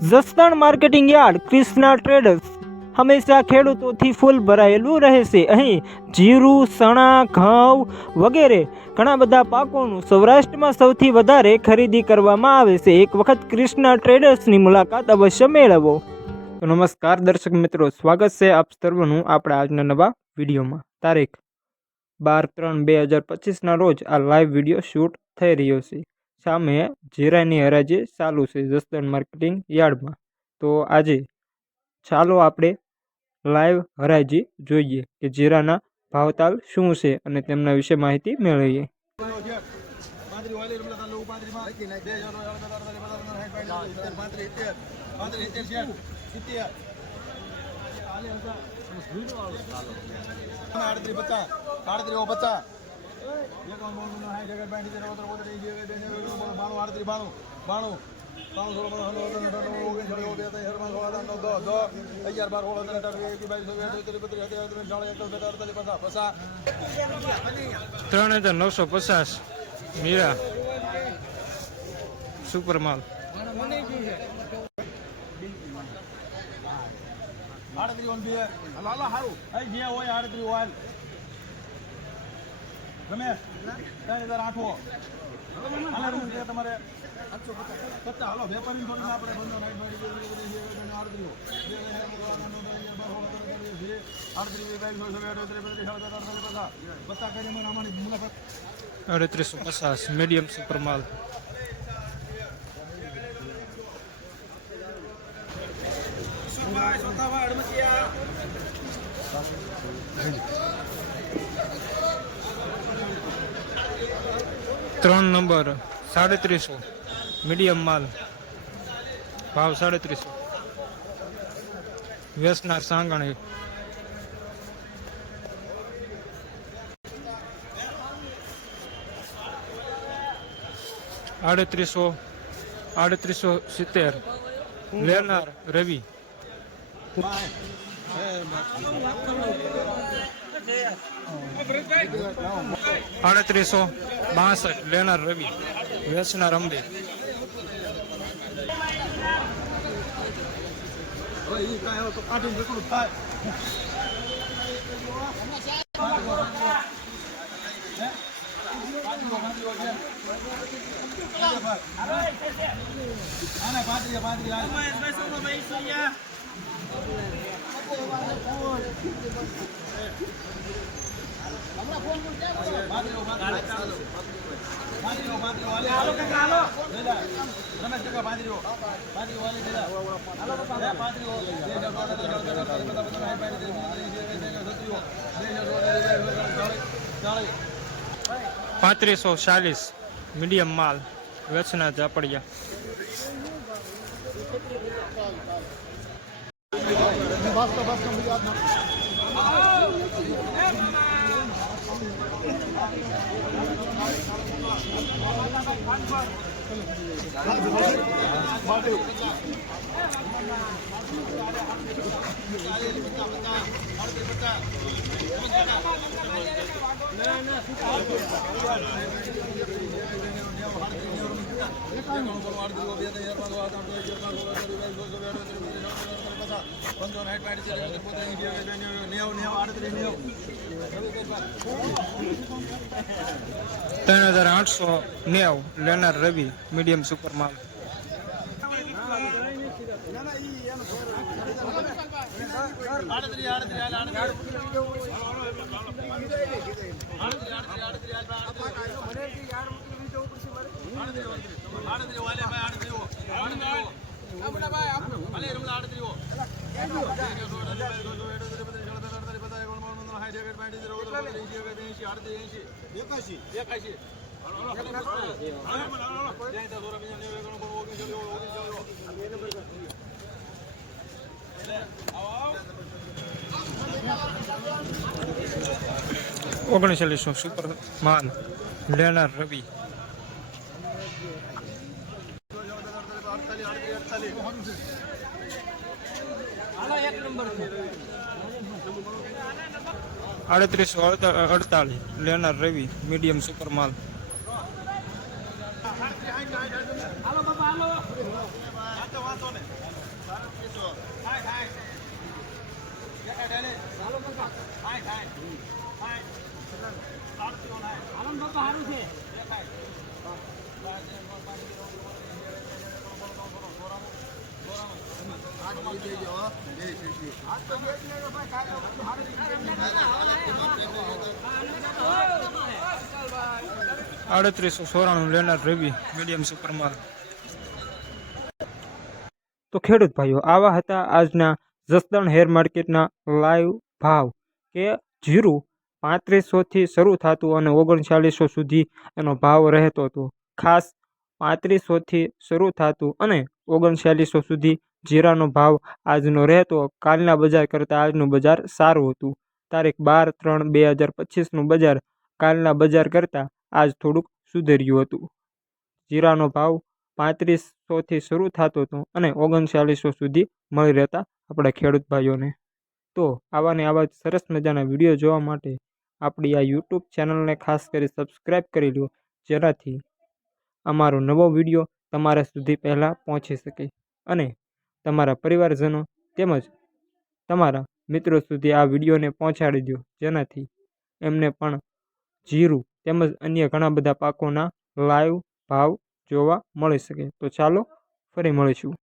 Jasdan marketing yard Krishna traders હંમેશા ખેડૂતોથી ફૂલ ભરાયેલું રહેશે। અહીં જીરું, ચણા, ઘઉં વગેરે ઘણા બધા પાકોનું સૌરાષ્ટ્રમાં સૌથી વધારે ખરીદી કરવામાં આવે છે। એક વખત ક્રિષ્ના ટ્રેડર્સની મુલાકાત અવશ્ય મેળવો। તો નમસ્કાર દર્શક મિત્રો, સ્વાગત છે આપ સર્વનું આપણા આજના નવા વિડીયોમાં। તારીખ 12/3/2025ના રોજ આ લાઈવ વિડીયો શૂટ થઈ રહ્યો છે। સામે જીરાની હરાજી ચાલુ છે જસદણ માર્કેટિંગ યાર્ડમાં। તો આજે ચાલો આપણે લાઈવ હરાજી જોઈએ કે જીરાના ભાવતાલ શું છે અને તેમના વિશે માહિતી મેળવીએ। $3,950 મીરા સુપર માલ। $3,950 મીડિયમ સુપર માલ। ત્રણ નંબર 350 મીડિયમ માલ, ભાવ 350। વેસનાર સાંગણી $3,870 લેનાર રવિ। $3,862 લેનાર રવિ, વેસનાર અંબે। $3,540 મીડિયમ માલ, વેચના ઝાપડિયા। $3,890 લેનાર રવિ, મીડિયમ સુપર માલ। $3,940 સુપર માલ, લેનાર રવિ। $3,848 લેનાર રવિ, મીડિયમ સુપર માલ। ₹3894 લેનાર રવિ મીડિયમ સુપરમાં. તો ખેડૂત ભાઈઓ, આવા હતા આજના જસદણ હેર માર્કેટના લાઈવ ભાવ કે જીરું 3500થી શરૂ થતું અને 3900 સુધી એનો ભાવ રહેતો હતો. ખાસ 3500થી શરૂ થતું અને 3900 સુધી જીરાનો ભાવ આજનો રહેતો. કાલના બજાર કરતાં આજનું બજાર સારું હતું. તારીખ 12/3/2025નું બજાર કાલના બજાર કરતાં આજ થોડુંક સુધર્યું હતું. જીરાનો ભાવ 3500થી શરૂ થતો હતો અને 3900 સુધી મળી રહેતા આપણા ખેડૂત ભાઈઓને. તો આવા ને આવા સરસ મજાના વિડીયો જોવા માટે આપણી આ યુટ્યુબ ચેનલને ખાસ કરી સબસ્ક્રાઈબ કરી લો, જેનાથી અમારો નવો વિડીયો તમારા સુધી પહેલાં પહોંચી શકે અને તમારા પરિવારજનો તેમજ તમારા મિત્રો સુધી આ વિડીયોને પહોંચાડી દો, જેનાથી એમને પણ જીરું તેમજ અન્ય ઘણા બધા પાકોના લાઈવ ભાવ જોવા મળી શકે. તો ચાલો ફરી મળીશું.